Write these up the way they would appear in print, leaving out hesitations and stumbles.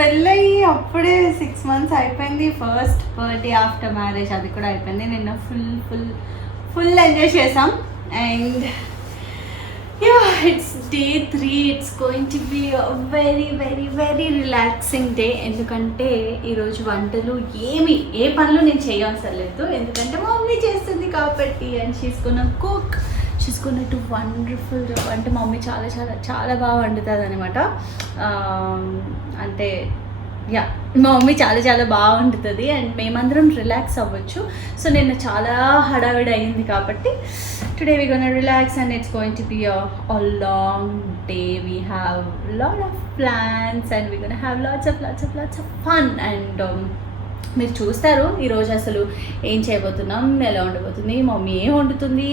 పెళ్ళయి అప్పుడే 6 months అయిపోయింది. ఫస్ట్ బర్త్డే ఆఫ్టర్ మ్యారేజ్ అది కూడా అయిపోయింది. నిన్న ఫుల్ ఎంజాయ్ చేసాం. And it's day 3. It's going to be very very very relaxing day. ఎందుకంటే ఈరోజు వంటలు ఏ పనులు నేను చేయవసరం లేదు, ఎందుకంటే మా మమ్మీ చేస్తుంది కాబట్టి. And she's gonna cook, she's gonna to wonderful. అంటే మా మమ్మీ చాలా చాలా చాలా బాగా వండుతుంది అనమాట. అంటే మా మమ్మీ చాలా చాలా బాగా వండుతుంది అండ్ మేమందరం రిలాక్స్ అవ్వచ్చు. సో నిన్న చాలా హడావిడి అయింది కాబట్టి today we gonna relax and it's going to be a long day. We have lot of plans and we gonna have lots of fun. And మీరు చూస్తారు ఈరోజు అసలు ఏం చేయబోతున్నాం, ఎలా ఉండబోతుంది, మమ్మీ ఏం వండుతుంది,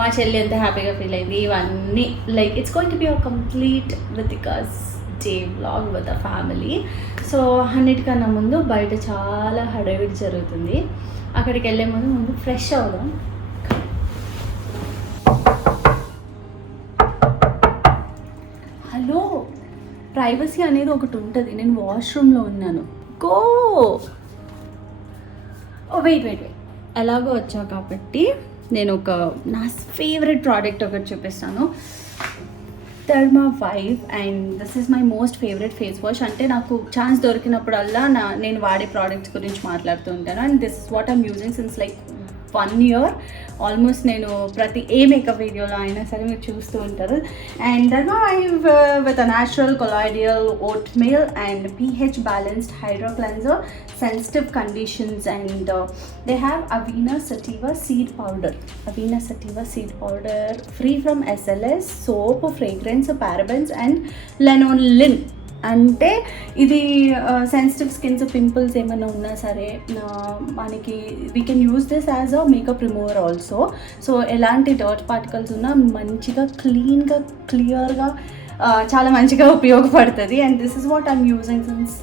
మా చెల్లి ఎంత హ్యాపీగా ఫీల్ అయింది, ఇవన్నీ like it's going to be a complete Vikas day vlog with a family. So అన్నిటికన్నా ముందు బయట చాలా హడావిడి జరుగుతుంది. అక్కడికి వెళ్ళే ముందు ఫ్రెష్ అవుదాం. హలో, ప్రైవసీ అనేది ఒకటి ఉంటుంది. నేను వాష్రూమ్లో ఉన్నాను. గో వెయిట్ ఎలాగో వచ్చావు కాబట్టి నేను నా ఫేవరెట్ ప్రోడక్ట్ ఒకటి చూపిస్తాను. థర్మా 5 and this is my most favourite face wash. అంటే నాకు ఛాన్స్ దొరికినప్పుడల్లా నేను వాడే ప్రోడక్ట్స్ గురించి మాట్లాడుతూ ఉంటాను. And this is what I'm using since like 1 year almost. నేను ప్రతి ఏ మేకప్ వీడియోలో అయినా సరే మీరు చూస్తూ ఉంటారు. అండ్ థర్మా 5 with a natural colloidal oatmeal and pH balanced hydro cleanser, sensitive conditions, and they have Avena sativa seed powder, free from SLS, soap, fragrance, parabens and lanolin. అంటే ఇది సెన్సిటివ్ స్కిన్స్, పింపుల్స్ ఏమైనా ఉన్నా సరే మనకి we can use this as a makeup remover also. So ఎలాంటి dirt particles ఉన్నా మంచిగా క్లీన్గా క్లియర్గా చాలా మంచిగా ఉపయోగపడుతుంది. And this is what I'm using since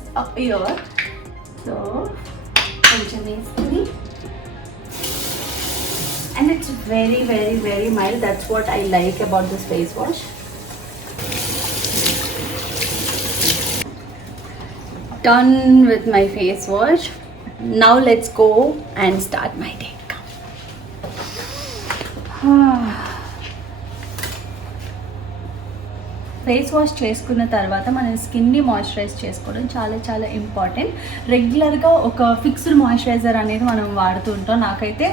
year. So కొంచెం వేసుకుని and it's very very very mild. That's what I like about this face wash. Done with my face wash. Now let's go and start my day. Face wash చేసుకున్న తర్వాత మన స్కిన్ని moisturise చేసుకోవడం చాలా చాలా important. రెగ్యులర్గా ఒక ఫిక్స్డ్ మాయిశ్చరైజర్ అనేది మనం వాడుతూ ఉంటాం. నాకైతే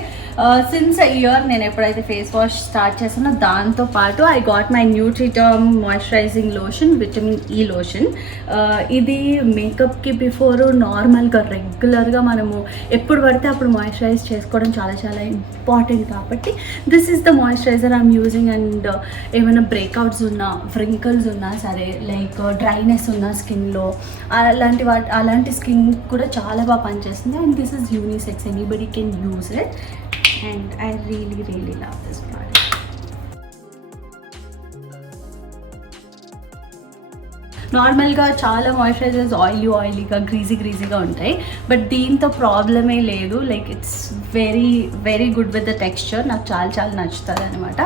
సిన్స్ ఇయర్ నేను ఎప్పుడైతే ఫేస్ వాష్ స్టార్ట్ చేసానో దాంతోపాటు I got my Nutriderm moisturising lotion, vitamin E lotion. ఇది మేకప్కి బిఫోర్ నార్మల్గా రెగ్యులర్గా మనము ఎప్పుడు పడితే అప్పుడు మాయిశ్చరైజ్ చేసుకోవడం చాలా చాలా ఇంపార్టెంట్ కాబట్టి this is the moisturiser I'm using. And ఏమైనా బ్రేక్అవుట్స్ ఉన్నా, వ్రింకల్స్ ఉన్నా సరే, లైక్ డ్రైనెస్ ఉన్న స్కిన్లో అలాంటి స్కిన్ కూడా చాలా బాగా పనిచేస్తుంది. And this is unisex, anybody can use it. And I really love this product. నార్మల్గా చాలా మాయిశ్చరైజర్స్ ఆయిలీగా గ్రీజీగా ఉంటాయి, బట్ దీంతో ప్రాబ్లమే లేదు. Like it's very very good with the texture. నాకు చాలా చాలా నచ్చుతుంది అనమాట.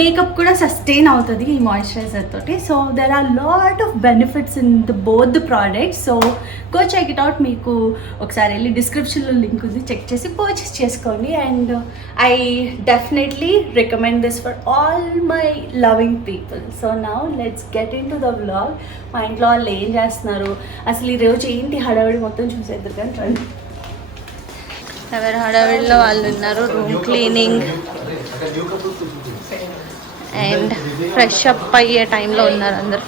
మేకప్ కూడా సస్టైన్ అవుతుంది ఈ మాయిశ్చరైజర్ తోటి. So there are lot of benefits in both the products. So go check it out. మీకు ఒకసారి వెళ్ళి డిస్క్రిప్షన్లో లింక్ ఉంది, చెక్ చేసి పర్చేస్ చేసుకోండి. And I definitely recommend this for all my loving people. So now let's get in to the vlog. మా ఇంట్లో వాళ్ళు ఏం చేస్తున్నారు, అసలు ఈరోజు ఏంటి హడావిడి మొత్తం చూసేద్దరు కానీ రండి. ఎవరు హడావిడిలో వాళ్ళు ఉన్నారు. Room cleaning and fresh up అయ్యే టైంలో ఉన్నారు అందరు.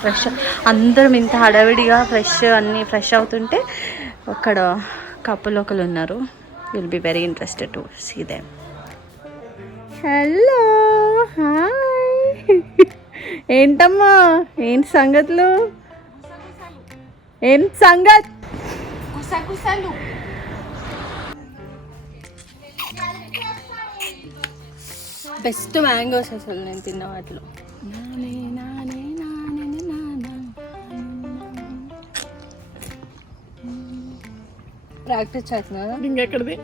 అందరం ఇంత హడావిడిగా అన్నీ ఫ్రెష్ అవుతుంటే అక్కడ కపుల్ ఒకరు ఉన్నారు. Will be very interested to see them. Hello, hi. ఏంటమ్మా, ఏంటి సంగతులు? ఏం సంగతి? బెస్ట్ మ్యాంగోస్ అసలు నేను తిన్న వాటిలో. ప్రాక్టీస్ చేస్తున్నా ఇంకెక్కడిది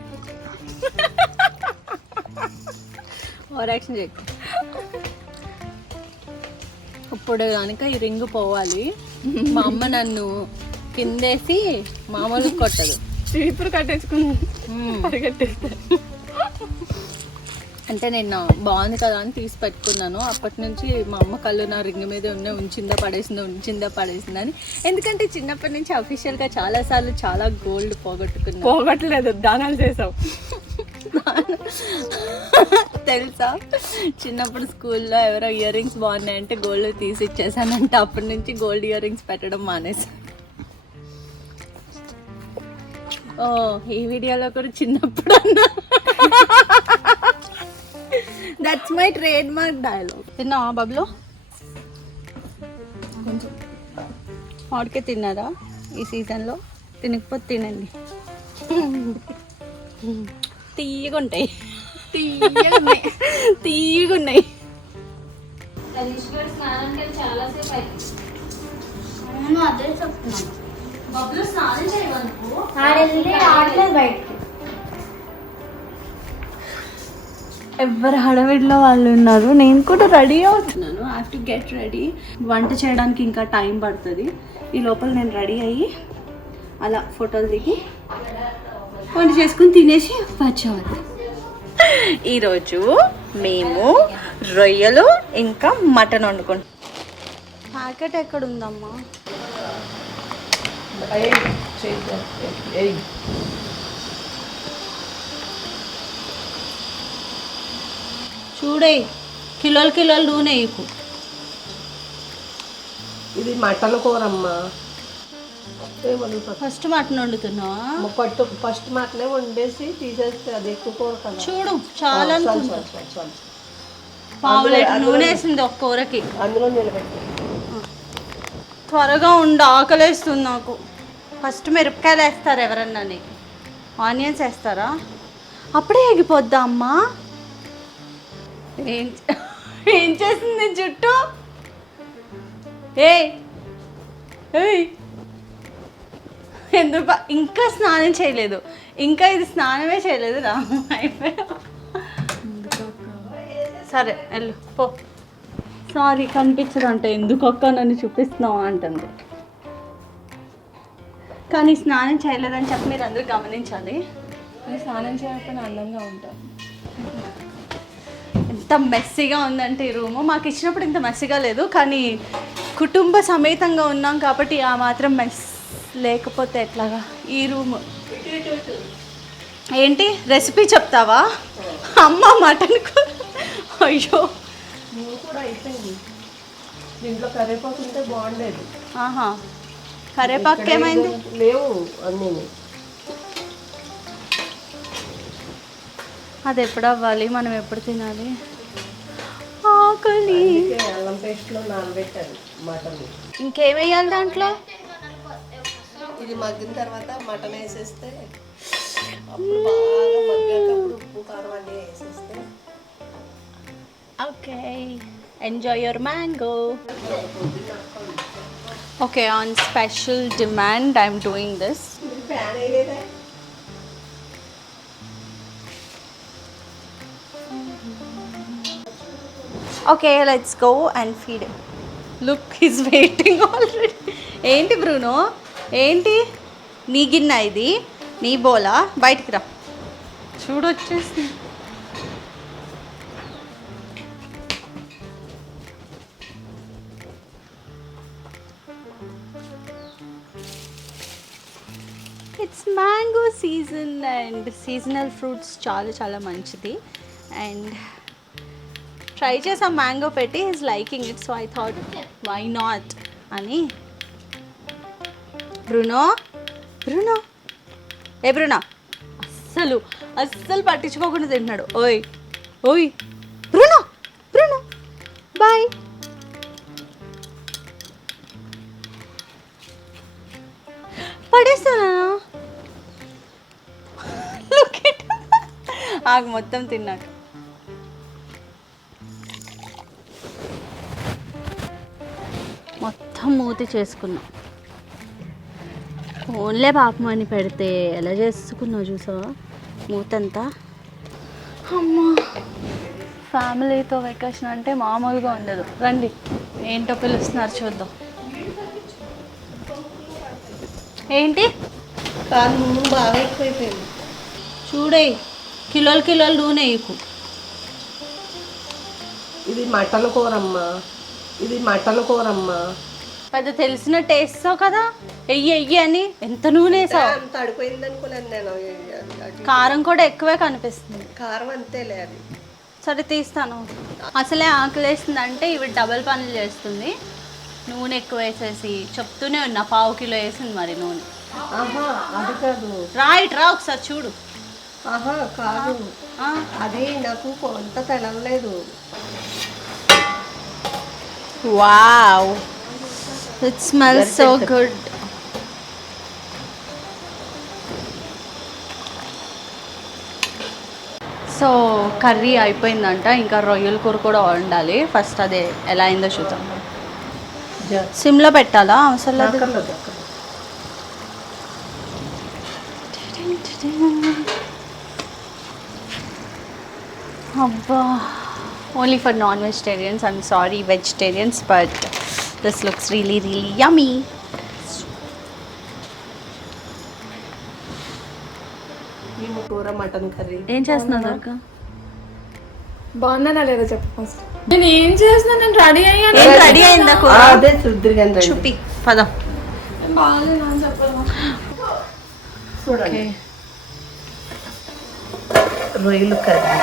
ఓవర్ యాక్షన్ చేయకు. ఇప్పుడు కనుక ఈ రింగ్ పోవాలి. మా అమ్మ నన్ను కిందేసి మామూలు కొట్టదు, చీపురు కట్టేసుకుని అంటే నేను బాగుంది కదా అని తీసి పెట్టుకున్నాను. అప్పటి నుంచి మా అమ్మ కళ్ళు నా రింగ్ మీద ఉన్న ఉంచిందా పడేసిందని. ఎందుకంటే చిన్నప్పటి నుంచి అఫీషియల్గా చాలాసార్లు చాలా గోల్డ్ పోగొట్టలేదు, దానాలు చేసావు తెలుసా. చిన్నప్పుడు స్కూల్లో ఎవరో ఇయర్ రింగ్స్ బాగున్నాయంటే గోల్డ్ తీసి ఇచ్చేసానంటే అప్పటి నుంచి గోల్డ్ ఇయర్ రింగ్స్ పెట్టడం మానేసాను. ఈ వీడియోలో కూడా చిన్నప్పుడు అన్నా. That's my trade mark dialogue. తిన్నావా బబ్లు? కొంచెం మామిడికాయ తిన్నారా ఈ సీజన్లో? తినకపోతే తినండి, తీయగుంటాయి. తీయగున్నాయి. అదే చెప్తున్నాను. బబ్లు స్నానం చేయవనుకో బయటికి ఎవరు హడావిడిలో వాళ్ళు ఉన్నారు. నేను కూడా రెడీ అవుతున్నాను. I have to get ready. వంట చేయడానికి ఇంకా టైం పడుతుంది. ఈ లోపల నేను రెడీ అయ్యి అలా ఫోటోలు దిగి వంట చేసుకుని తినేసి వచ్చేవాళ్ళు. ఈరోజు మేము రొయ్యలు ఇంకా మటన్ వండుకుంటాం. ప్యాకెట్ ఎక్కడ ఉందమ్మా? చూడే కిలోలు నూనె వేయకు. ఇది మటన్ కూర అమ్మా. ఫస్ట్ మటన్ వండుతున్నావా? ఫస్ట్ మటనే వండేసి తీసేస్తే అది ఎక్కువ కూర కదా. చూడు చాలా పావు లీటర్ నూనె వేసింది ఒక కూరకి. అందులో నిలబెట్టి త్వరగా ఉండు, ఆకలేస్తుంది నాకు. ఫస్ట్ మిరపకాయలు వేస్తారు ఎవరన్నా, నీకు ఆనియన్స్ వేస్తారా? అప్పుడే ఎగిపోద్దా అమ్మా? ఏం చేసింది జుట్టు? ఏయ్ ఎందుకు ఇంకా స్నానం చేయలేదు? ఇంకా ఇది స్నానమే చేయలేదు రా. అయిపోయా. సరే వెళ్ళు పో. సారీ కనిపించదు అంటే ఎందుకు అక్క నన్ను చూపిస్తున్నావా అంటుంది. కానీ స్నానం చేయలేదని చెప్పి మీరు అందరూ గమనించాలి. స్నానం చేయకపోయినా అందంగా ఉంటాం. ఎంత మెస్సీగా ఉందంటే ఈ రూము. మాకు ఇచ్చినప్పుడు ఇంత మెస్సీగా లేదు, కానీ కుటుంబ సమేతంగా ఉన్నాం కాబట్టి ఆ మాత్రం మెస్ లేకపోతే ఎట్లాగా. ఈ రూమ్ ఏంటి రెసిపీ చెప్తావా? అమ్మ మటన్ కూర. అయ్యో నువ్వు కూడా అయిపోయింది. దీంట్లో కరివేపాకు ఉంటే బాగుండేది. ఆహా, కరివేపాకు ఏమైంది? లేవు అన్నీ. అది ఎప్పుడు అవ్వాలి? మనం ఎప్పుడు తినాలి? ఆకలి. అల్లం పేస్ట్లో నానబెట్టాను మటన్. ఇంకేమేయాలి దాంట్లో? ఇది మగ్గిన తర్వాత మటన్ వేసేస్తే అప్పుడు బాగా మగ్గాకప్పుడు ఉప్పు కారం అన్నీ వేసేస్తే. Okay, enjoy your mango. Okay, on special demand I'm doing this. Pan వేయలేదా? Okay, let's go and feed. Look is waiting already. ఏంటి బ్రూనో? ఏంటి నీ గిన్నె ఇది? నీ బోలా? బయటికి రా. చూడొచ్చేసి it's mango season and seasonal fruits చాలా చాలా మంచిది. అండ్ ట్రై చేసాం మ్యాంగో పెట్టి, is liking it, so I thought why not అని. బ్రూనో ఏ బ్రూనో అస్సలు పట్టించుకోకుండా తింటున్నాడు. ఓయ్ బ్రూనో బాయ్. పడేస్తానా? ఆగు మొత్తం తిన్నాక. మొత్తం మూతి చేసుకున్నాం. ఓన్లే పాపం అని పెడితే ఎలా చేసుకున్నావు చూసావా మూతంతా. అమ్మా, ఫ్యామిలీతో వెకేషన్ అంటే మామూలుగా ఉండదు. రండి, ఏంటో పిలుస్తున్నారు చూద్దాం. ఏంటి కాదు నూనె బాగా ఎక్కువైపోయింది. చూడే కిలోలు కిలోలు నూనె వేయకు. ఇది మటన్ కూరమ్మా, ఇది మటన్ కూరమ్మా. పెద్ద తెలిసిన టేస్ట్ కదా, ఎయ్యి అని. ఎంత నూనె వేసావు? అంత అడిపోయింది అనుకున్నాను నేను. కారం కూడా ఎక్కువే కనిపిస్తుంది. కారం అంతేలే అది. సరే తీస్తాను. అసలే ఆకలేస్తుంది అంటే ఇవి డబల్ పనులు చేస్తుంది. నూనె ఎక్కువ వేసేసి చెప్తూనే ఉన్నా, 1/2 కిలో వేసింది మరి నూనె. ఆహా అది కాదు, రా ఒకసారి చూడు. ఆహా కాదు, అది నాకు కొంత తెలవలేదు. Wow, it smells so good. So curry అయిపోయిందంట, ఇంకా రొయ్యల కూర కూడా వండాలి. ఫస్ట్ అదే ఎలా అయిందో చూద్దాం. సిమ్లో పెట్టాలా? అవసరం లేదు. అబ్బా, only for non vegetarians. I'm sorry vegetarians, but this looks really really yummy. కూర మటన్ కర్రీ. ఏం చేస్తున్నావు దుర్గా? బాగున్నానా లేదా చెప్పు ఫస్ట్. నేను ఏం చేస్తున్నా? నేను రెడీ అయ్యాను. రెడీ అయిందా కూర? అదే చూద్దరు చూపి పద. బాగాలేనా అని చెప్పాను. చూడండి, రొయ్యలు కర్రీ.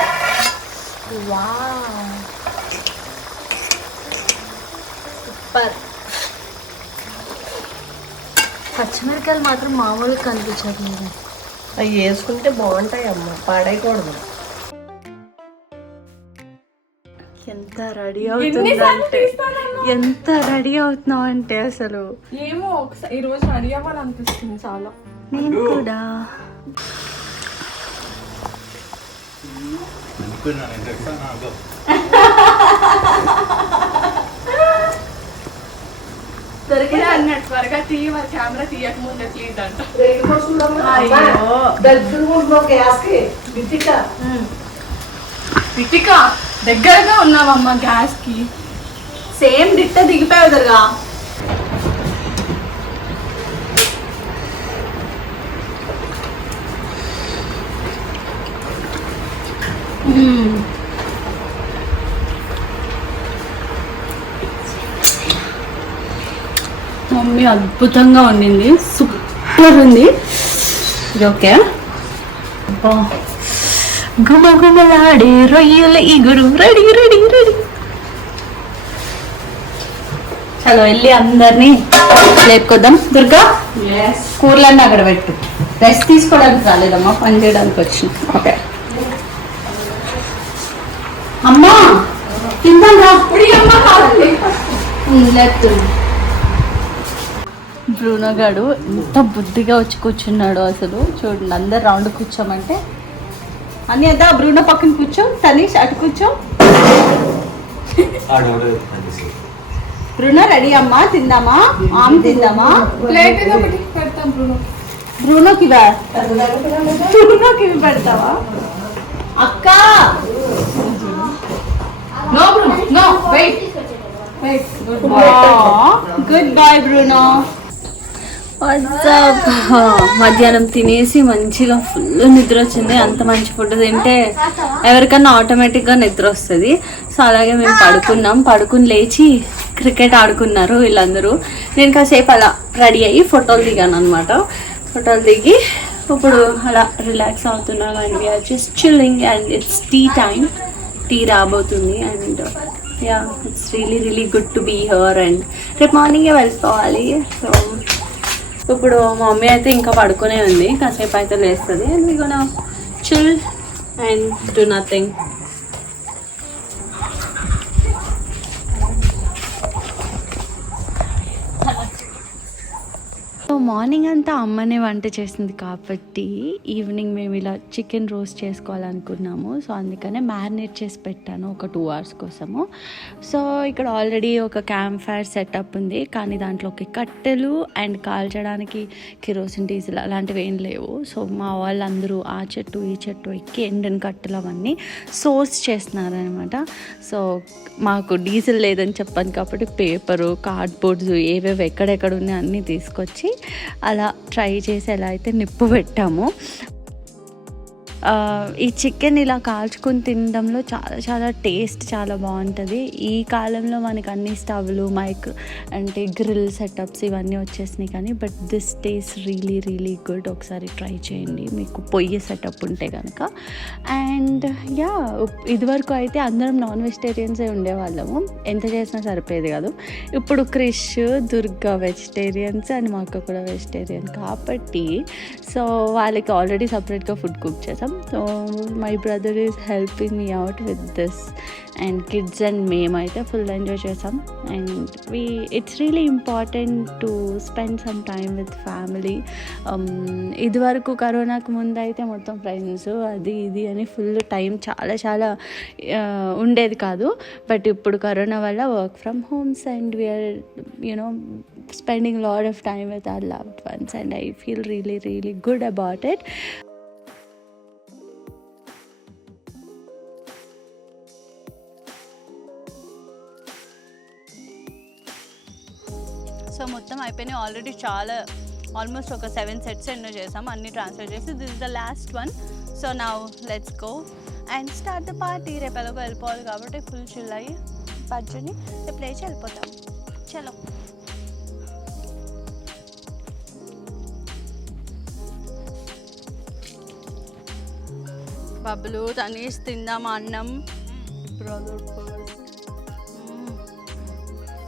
సూపర్. పచ్చిమిరకాయలు మాత్రం మామూలుగా కనిపించట్లేదు. అవి వేసుకుంటే బాగుంటాయి అమ్మ, పాడైకూడదు. ఎంత రెడీ అవుతుందంటే, ఎంత రెడీ అవుతున్నావు అంటే అసలు ఏమో ఒకసారి ఈ రోజు రెడీ అవ్వాలనిపిస్తుంది చాలా. నేను కూడా. దొరికినా అన్నట్టు త్వరగా తీయ, మరి కెమెరా తీయక ముందే ప్లీజ్ అంట. పిటిక దగ్గరగా ఉన్నావమ్మా గ్యాస్ కి. సేమ్ డిట్ట దిగిపోయావు దుర్గా. మమ్మీ అద్భుతంగా వండింది, సూపర్ ఉంది. ఓకే, గుమగుమలాడే రొయ్యల ఇగురు రెడీ రెడీ రెడీ. చలో వెళ్ళి అందరినీ లేపుకొద్దాం. దుర్గా, కూరలన్నీ అక్కడ పెట్టు. రెస్ట్ తీసుకోవడానికి రాలేదమ్మా, పని చేయడానికి వచ్చింది. ఓకే అమ్మా, తిందాం రా. లేదు, బ్రూనో గాడు ఎంత బుద్ధిగా వచ్చి కూర్చున్నాడు అసలు. చూడండి, అందరు రౌండ్ కూర్చోమంటే అని అదా. బ్రూనో పక్కన కూర్చో, తనీష్ అటు కూర్చో. బ్రూనో రెడీ అమ్మా, తిందామా? ఆమ్ తిందామా? ప్లేట్ ఏదో ఒకటి పెడతాం బ్రూనో. బ్రూనోకి బ్రూనోకి పెడతావా అక్క? No Bruno, no wait wait. Good boy Bruno. మధ్యాహ్నం తినేసి మంచిగా ఫుల్ నిద్ర వచ్చింది. అంత మంచి ఫుడ్ తింటే ఎవరికన్నా ఆటోమేటిక్గా నిద్ర వస్తుంది. సో అలాగే మేము పడుకుని లేచి క్రికెట్ ఆడుకున్నారు వీళ్ళందరూ. నేను కాసేపు అలా రెడీ అయ్యి ఫోటోలు దిగాను అనమాట. ఫోటోలు దిగి ఇప్పుడు అలా రిలాక్స్ అవుతున్నాం. And we're just chilling and it's tea time. Tea రాబోతుంది and yeah, it's really really good to be here. And రేపు మార్నింగే వెళ్ళిపోవాలి. సో ఇప్పుడు మా మమ్మీ అయితే ఇంకా పడుకునే ఉంది, కాసేపు అయితే లేస్తుంది. And we gonna chill and do nothing. So morning అంతా అమ్మనే వంట చేసింది కాబట్టి ఈవినింగ్ మేము ఇలా చికెన్ రోస్ట్ చేసుకోవాలనుకున్నాము. సో అందుకనే మ్యారినేట్ చేసి పెట్టాను ఒక 2 hours కోసము. సో ఇక్కడ ఆల్రెడీ ఒక క్యాంప్ ఫైర్ సెటప్ ఉంది, కానీ దాంట్లోకి కట్టెలు అండ్ కాల్చడానికి కిరోసిన్, డీజిల్ అలాంటివి ఏం లేవు. సో మా వాళ్ళందరూ ఆ చెట్టు ఈ చెట్టు ఎక్కి ఎండిన కట్టెలు అవన్నీ సోర్స్ చేస్తున్నారనమాట. సో మాకు డీజిల్ లేదని చెప్పాను కాబట్టి పేపరు, కార్డ్బోర్డ్స్ ఏవేవి ఎక్కడెక్కడ ఉన్నాయి అన్నీ తీసుకొచ్చి అలా ట్రై చేసి ఎలా అయితే నిప్పు పెట్టాము. ఈ చికెన్ ఇలా కాల్చుకొని తినడంలో చాలా చాలా టేస్ట్ చాలా బాగుంటుంది. ఈ కాలంలో మనకు అన్ని స్టవ్లు అంటే గ్రిల్ సెటప్స్ ఇవన్నీ వచ్చేసినాయి, కానీ but this taste really really good. ఒకసారి ట్రై చేయండి మీకు పొయ్యి సెటప్ ఉంటే కనుక. అండ్ యా, ఇదివరకు అయితే అందరం నాన్ వెజిటేరియన్సే ఉండేవాళ్ళము, ఎంత చేసినా సరిపోయేది కాదు. ఇప్పుడు క్రిష్, దుర్గా వెజిటేరియన్స్ అండ్ మా అక్క కూడా వెజిటేరియన్ కాబట్టి సో వాళ్ళకి ఆల్రెడీ సపరేట్గా ఫుడ్ కుక్ చేసాం. So my brother is helping me out with this and kids and మేమైతే ఫుల్ ఎంజాయ్ చేసాం. And it's really important to spend some time with family. ఇదివరకు కరోనాకు ముందు అయితే మొత్తం ఫ్రెండ్స్ అది ఇది అని ఫుల్ టైం చాలా చాలా ఉండేది కాదు. బట్ ఇప్పుడు కరోనా వల్ల work from homes and we are spending a lot of time with our loved ones, and I feel really really good about it. So మొత్తం అయిపోయినాయి ఆల్రెడీ, చాలా ఆల్మోస్ట్ ఒక 7 sets ఎన్నో చేసాం, అన్నీ ట్రాన్స్ఫర్ చేసి this is the last one. So now let's go and start the party. రేపు ఎలాగో వెళ్ళిపోవాలి కాబట్టి ఫుల్ చిల్ అయ్యి పజ్జుని రేపు లేచి వెళ్ళిపోతాం. చలో. బబ్బులు తనీష్ తిందామా అన్నం. Brother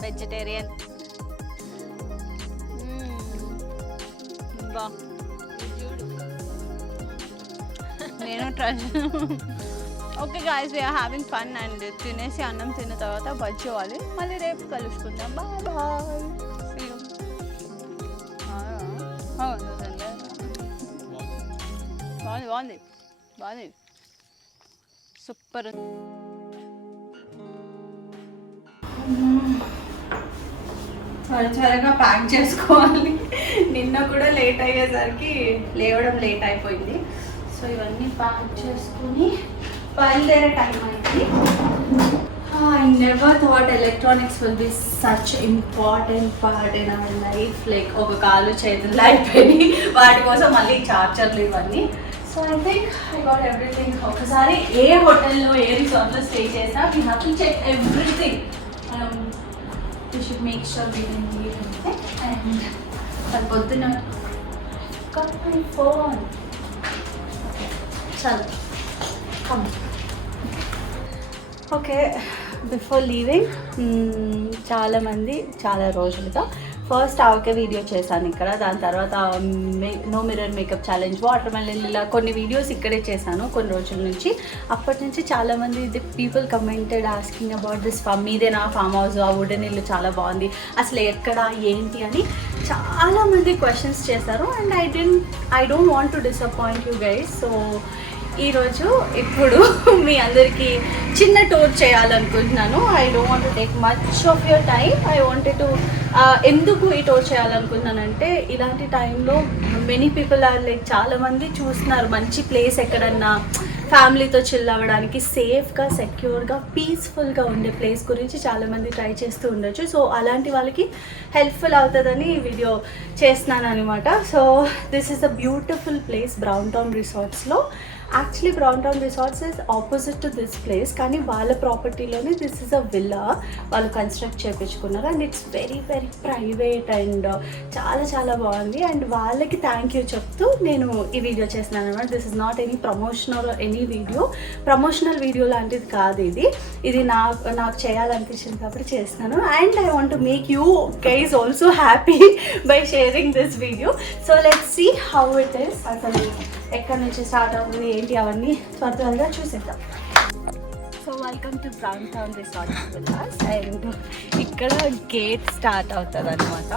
vegetarian. బా నేను try. Okay guys, we are having fun and తినేసి అన్నం తిన్న తర్వాత బజ్జోవాలి. మళ్ళీ రేపు కలుసుకుందాం. Bye bye. బాగుంది బాగుంది బాగుంది, సూపర్. త్వరగా ప్యాక్ చేసుకోవాలి. నిన్న కూడా లేట్ అయ్యేసరికి లేవడం లేట్ అయిపోయింది. సో ఇవన్నీ ప్యాక్ చేసుకుని బయలుదేరే టైం అయింది. I never thought electronics will be such important part in our life. Like ఒక కాలు చేతులు అయిపోయి వాటి కోసం మళ్ళీ చార్జర్లు ఇవన్నీ. So I think I got everything. ఒకసారి ఏ హోటల్లో ఏ రిసార్ట్లో స్టే చేసినా we have to check everything. We should make sure we can leave everything. And పొద్దున కమ్ మై ఫోన్. చలో కమ్. ఓకే, బిఫోర్ లీవింగ్ చాలామంది చాలా రోజులుగా ఫస్ట్ ఆవకే వీడియో చేశాను ఇక్కడ, దాని తర్వాత no mirror makeup challenge, watermelon, ఇలా కొన్ని వీడియోస్ ఇక్కడే చేశాను కొన్ని రోజుల నుంచి. అప్పటి నుంచి చాలామంది people commented asking about this farm. మీదేనా ఫామ్ హౌస్, ఆ వుడెన్ ఇల్లు చాలా బాగుంది, అసలు ఎక్కడ ఏంటి అని చాలామంది క్వశ్చన్స్ చేశారు. And I don't want to disappoint you guys. So ఈరోజు ఇప్పుడు మీ అందరికీ చిన్న టూర్ చేయాలనుకుంటున్నాను. I don't want to take much of your time. I wanted to ఎందుకు ఈ టూర్ చేయాలనుకుంటున్నానంటే, ఇలాంటి టైంలో మెనీ పీపుల్ ఆర్ లైక్ చాలామంది చూస్తున్నారు మంచి ప్లేస్ ఎక్కడన్నా ఫ్యామిలీతో చిల్ అవ్వడానికి, సేఫ్గా సెక్యూర్గా పీస్ఫుల్గా ఉండే ప్లేస్ గురించి చాలామంది ట్రై చేస్తూ ఉండొచ్చు. సో అలాంటి వాళ్ళకి హెల్ప్ఫుల్ అవుతుందని ఈ వీడియో చేస్తున్నాను అనమాట. So this is a beautiful place brown town రిసార్ట్స్లో. Actually brown town resorts is opposite to this place, కానీ వాళ్ళ ప్రాపర్టీలోనే దిస్ ఇస్ అ విల్లా వాళ్ళు కన్స్ట్రక్ట్ చేయించుకున్నారు. And it's very very private and చాలా చాలా బాగుంది. అండ్ వాళ్ళకి థ్యాంక్ యూ చెప్తూ నేను ఈ వీడియో చేస్తున్నాను అనమాట. This is not any promotional any video, promotional video లాంటిది కాదు ఇది నాకు చేయాలనిపించింది కాబట్టి చేస్తున్నాను. And I want to make you guys also happy by sharing this video. So let's see how it is. అసలు ఎక్కడి నుంచి స్టార్ట్ అవుతుంది ఏంటి అవన్నీ త్వరగా చూసేద్దాం. So welcome to Brown town resorts villas. And ఇక్కడ గేట్ స్టార్ట్ అవుతుంది అనమాట.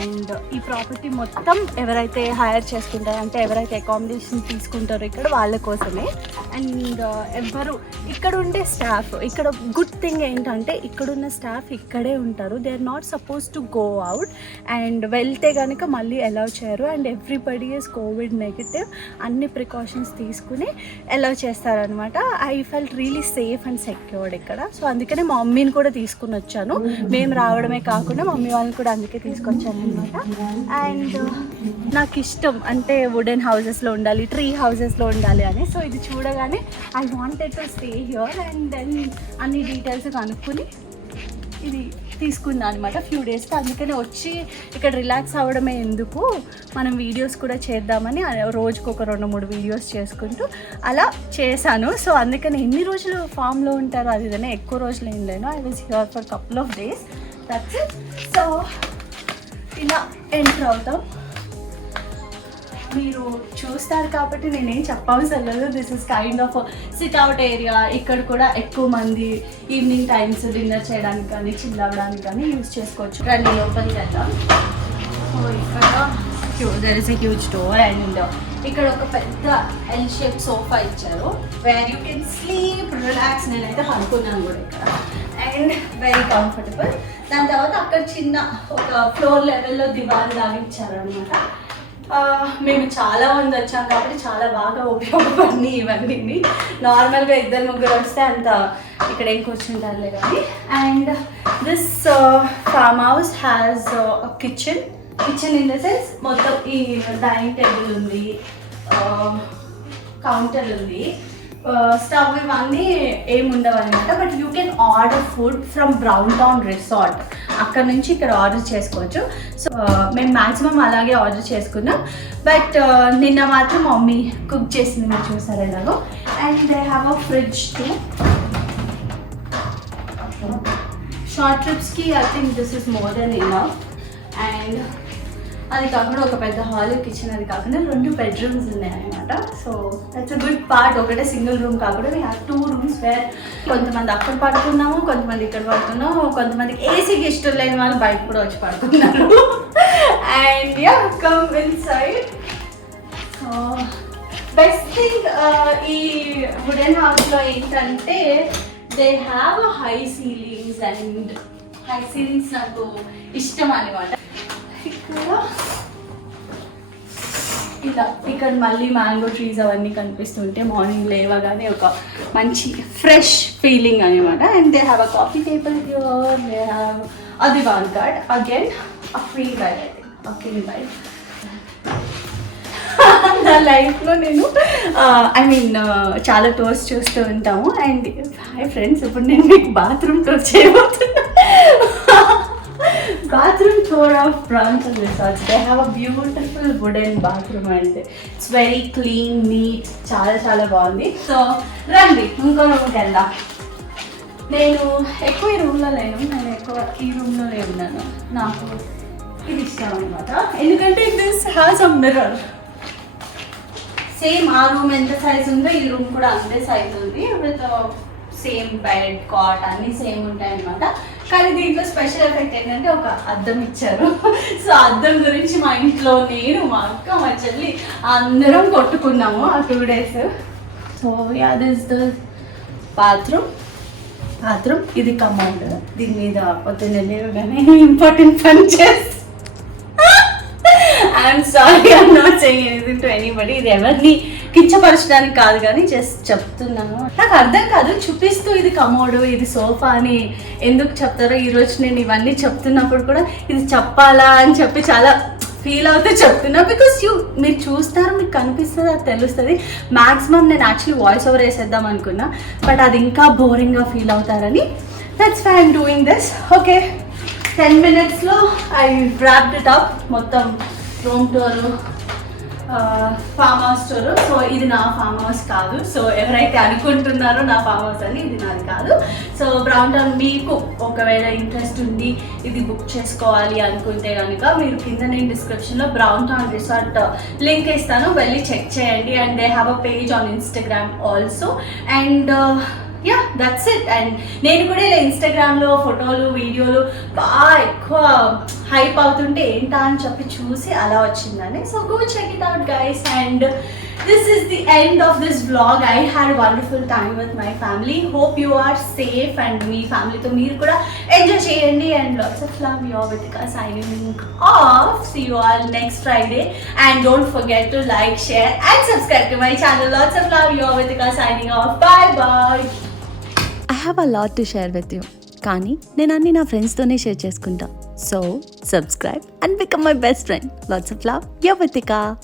అండ్ ఈ ప్రాపర్టీ మొత్తం ఎవరైతే హైర్ చేసుకుంటారో, అంటే ఎవరైతే అకామిడేషన్ తీసుకుంటారో ఇక్కడ వాళ్ళ కోసమే. అండ్ ఎవ్వరు ఇక్కడ ఉండే స్టాఫ్, ఇక్కడ గుడ్ థింగ్ ఏంటంటే ఇక్కడున్న స్టాఫ్ ఇక్కడే ఉంటారు. They are not suppose to go out. And వెళ్తే కనుక మళ్ళీ అలౌ చేయరు. And everybody is covid negative, అన్ని ప్రికాషన్స్ తీసుకుని అలౌ చేస్తారనమాట. I felt really safe and secured ఇక్కడ. సో అందుకనే మా మమ్మీని కూడా తీసుకుని వచ్చాను. మేము రావడమే కాకుండా మమ్మీ వాళ్ళని కూడా అందుకే తీసుకొచ్చాను అనమాట. అండ్ నాకు ఇష్టం అంటే వుడెన్ హౌసెస్లో ఉండాలి, ట్రీ హౌసెస్లో ఉండాలి అని. సో ఇది చూడగానే I wanted to stay here and then అన్ని డీటెయిల్స్ కనుక్కొని ఇది తీసుకున్నాను అనమాట ఫ్యూ డేస్కి. అందుకనే వచ్చి ఇక్కడ రిలాక్స్ అవ్వడమే ఎందుకు, మనం వీడియోస్ కూడా చేద్దామని రోజుకు ఒక 2-3 వీడియోస్ చేసుకుంటూ అలా చేశాను. సో అందుకని ఎన్ని రోజులు ఫామ్లో ఉంటారో అది ఇదనే, ఎక్కువ రోజులు ఏం లేను. I was here for couple of days, that's it. So ఇలా ఎంటర్ అవుతాం, మీరు చూస్తారు కాబట్టి నేనేం చెప్పవసరం లేదు. This is kind of sit-out area. ఇక్కడ కూడా ఎక్కువ మంది ఈవినింగ్ టైమ్స్ డిన్నర్ చేయడానికి కానీ చిల్ అవ్వడానికి కానీ యూజ్ చేసుకోవచ్చు. రండి లోపలికి వెళ్దాం. సో ఇక్కడ there is a huge door and ఇక్కడ ఒక పెద్ద ఎల్ షేప్ సోఫా ఇచ్చారు, where you can sleep relax. నేనైతే అనుకున్నాను కూడా ఇక్కడ, అండ్ వెరీ కంఫర్టబుల్. దాని తర్వాత అక్కడ చిన్న ఒక ఫ్లోర్ లెవెల్లో దివాన్ లాగా ఇచ్చారు అనమాట. మేము చాలా మంది వచ్చాం కాబట్టి చాలా బాగా ఉపయోగపడినాయి ఇవన్నీ. నార్మల్గా 2-3 వస్తే అంత ఇక్కడ ఏం కూర్చుంటారులే కానీ. And this farm house has kitchen in the sense మొత్తం ఈ డైనింగ్ టేబుల్ ఉంది, కౌంటర్ ఉంది, స్టవ్ ఇవన్నీ ఏమి ఉండవు అనమాట. But you can order food from brown town resort, అక్కడ నుంచి ఇక్కడ ఆర్డర్ చేసుకోవచ్చు. సో మేము మ్యాక్సిమం అలాగే ఆర్డర్ చేసుకున్నాం. బట్ నిన్న మాత్రం మమ్మీ కుక్ చేసింది, మీరు చూసారు ఎలాగో. And they have a fridge to short ట్రిప్స్కి. I think this is more than enough. And అది కాకుండా ఒక పెద్ద హాల్, కిచెన్, అది కాకుండా 2 బెడ్రూమ్స్ ఉన్నాయన్నమాట. So that's a good part. ఒకటే సింగిల్ రూమ్ కాకుండా వీ హ్యావ్ 2 రూమ్స్ వేర్ కొంతమంది అక్కడ పడుకున్నాము, కొంతమంది ఇక్కడ పడుకున్నాము, కొంతమందికి ఏసీకి ఇష్టం లేని వాళ్ళు బయట కూడా వచ్చి పడుకున్నారు. And yeah, come inside. So best thing ఈ వుడెన్ హౌస్లో ఏంటంటే they have a high ceilings, and high ceilings నాకు ఇష్టం అనమాట. ఇక్కడ మళ్ళీ మ్యాంగో ట్రీస్ అవన్నీ కనిపిస్తుంటే మార్నింగ్ లేవగానే ఒక మంచి ఫ్రెష్ ఫీలింగ్ అనమాట. And they have a coffee table here, they have a divan cot, again a free bed, I think okay bed. నా లైఫ్లో నేను ఐ మీన్ చాలా టూర్స్ చూస్తూ ఉంటాము. అండ్ హాయ్ ఫ్రెండ్స్, ఇప్పుడు నేను మీకు బాత్రూమ్ టూర్ చేయబోతున్నా. bathroom tour of Brown Town Resorts. They have a beautiful wooden bathroom and it's very clean, neat. చాలా బాగుంది. సో రండి ఇంకో రూమ్కి వెళ్దాం. నేను ఎక్కువ ఈ రూమ్లో లేను, నేను ఎక్కువ ఈ రూమ్లోనే ఉన్నాను. నాకు ఇది ఇష్టం అనమాట, ఎందుకంటే this has a mirror. Same ఆ రూమ్ ఎంత సైజ్ ఉందో ఈ రూమ్ కూడా అంతే సైజ్ ఉంది. విత్ సేమ్ బెడ్, కాట్ అన్నీ సేమ్ ఉంటాయి అనమాట. కానీ దీంట్లో స్పెషల్ ఎఫెక్ట్ ఏంటంటే ఒక అద్దం ఇచ్చారు. సో అద్దం గురించి మా ఇంట్లో నేను, మా అక్క, మా చెల్లి అందరం కొట్టుకున్నాము ఆ 2 days. So yeah, this the bathroom. ఇది కమాండ్. దీని మీద పొద్దున్నే లేవగానే ఇంపార్టెంట్ పని చేసి I'm sorry, I'm not saying anything to anybody. ఇది ఎవరిని కించపరచడానికి కాదు కానీ జస్ట్ చెప్తున్నాను. నాకు అర్థం కాదు, చూపిస్తూ ఇది కమోడు, ఇది సోఫా అని ఎందుకు చెప్తారో. ఈరోజు నేను ఇవన్నీ చెప్తున్నప్పుడు కూడా ఇది చెప్పాలా అని చెప్పి చాలా ఫీల్ అవుతూ చెప్తున్నా. బికాస్ మీరు చూస్తారు, మీకు కనిపిస్తుంది, అది తెలుస్తుంది. మ్యాక్సిమం నేను యాక్చువల్లీ వాయిస్ ఓవర్ వేసేద్దాం అనుకున్నా, బట్ అది ఇంకా బోరింగ్గా ఫీల్ అవుతారని that's why I'm doing this. Okay, 10 minutesలో ఐ ర్యాప్డ్ ఇట్ అప్. మొత్తం room tour, farm house tour. So ఇది నా ఫామ్ హౌస్ కాదు. సో ఎవరైతే అనుకుంటున్నారో నా ఫామ్ హౌస్ అని, ఇది నాది కాదు. సో బ్రౌన్ టౌన్ మీకు ఒకవేళ ఇంట్రెస్ట్ ఉంది ఇది బుక్ చేసుకోవాలి అనుకుంటే కనుక మీరు కింద నేను డిస్క్రిప్షన్లో బ్రౌన్ టౌన్ రిసార్ట్ లింక్ ఇస్తాను, వెళ్ళి చెక్ చేయండి. And they have a page on Instagram also. And yeah, that's it. And నేను కూడా ఇలా ఇన్స్టాగ్రామ్లో ఫోటోలు, వీడియోలు బాగా ఎక్కువ హైప్ అవుతుంటే ఏంటా అని చెప్పి చూసి అలా వచ్చిందని. So go check it out guys. And this is the end of this vlog. I had a wonderful time with my family. Hope you are safe and మీ ఫ్యామిలీతో మీరు కూడా ఎంజాయ్ చేయండి. And lots of love. Your Vitika signing off. See you all next Friday. And don't forget to like, share and subscribe to my channel. Lots of love. Your Vitika signing off. Bye bye. I have a lot to share with you. కానీ నేను అన్ని నా ఫ్రెండ్స్తోనే share చేసుకుంటా. So subscribe and become my best friend. Lots of love. Your Vitika.